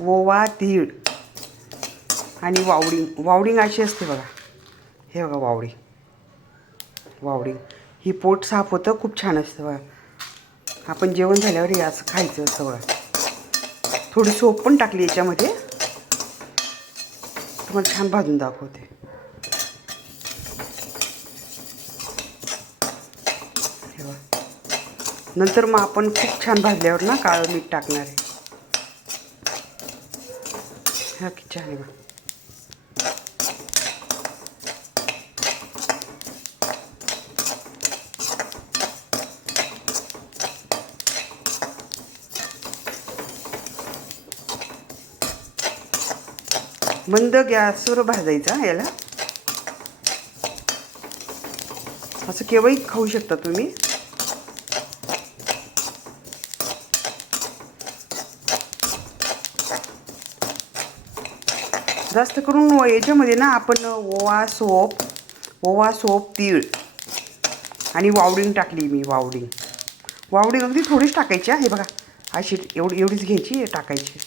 ओवा तीळ आणि वावडिंग वावडिंग अशी असते बघा. हे बघा वावडी. वावडिंग ही पोट साफ होतं खूप छान असतं बघा. आपण जेवण झाल्यावर हे असं खायचं असं बघा. थोडी सोप पण टाकली याच्यामध्ये. तुम्हाला छान भाजून दाखवते. हे बघा. नंतर मग आपण खूप छान भाजल्यावर ना काळं मीठ टाकणार आहे. हा किती छान मंद गॅसवर भाजायचा याला. असं केव्हाही खाऊ शकता तुम्ही. जास्त करून याच्यामध्ये ना आपण ओवा सोप ओवा सोप तीळ आणि वावडिंग टाकली मी वावडिंग वावडिंग अगदी थोडीच टाकायची आहे बघा. अशी एवढी एवढीच घ्यायची टाकायची.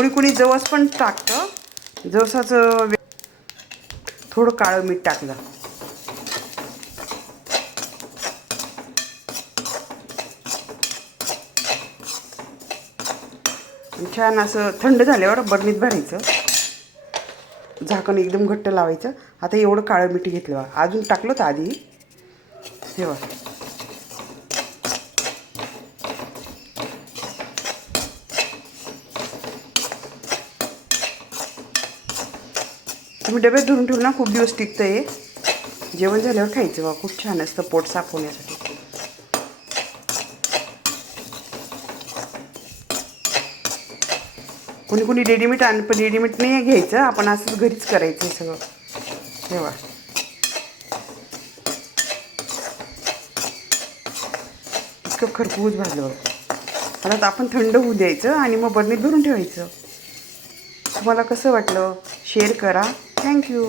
कोणी कोणी जवस पण टाकतं. जवसाचं वे- थोडं काळं मीठ टाकलं. छान असं थंड झाल्यावर बरणीत भरायचं. झाकण एकदम घट्ट लावायचं. आता एवढं काळं मीठ घेतलं अजून टाकलं तर आधी. हे तुम्ही डब्यात धरून ठेवलं ना खूप दिवस टिकतं आहे जेवण झाल्यावर खायचं बा खूप छान असतं पोट साफ होण्यासाठी कोणी कोणी रेडीमेड आण पण रेडीमेड नाही घ्यायचं. आपण असंच घरीच करायचं हे सगळं. तेव्हा इतकं खरपूस भाजलं. बघ आता आपण थंड होऊ द्यायचं आणि मग बरणीत भरून ठेवायचं. तुम्हाला कसं वाटलं? शेअर करा. थँक्यू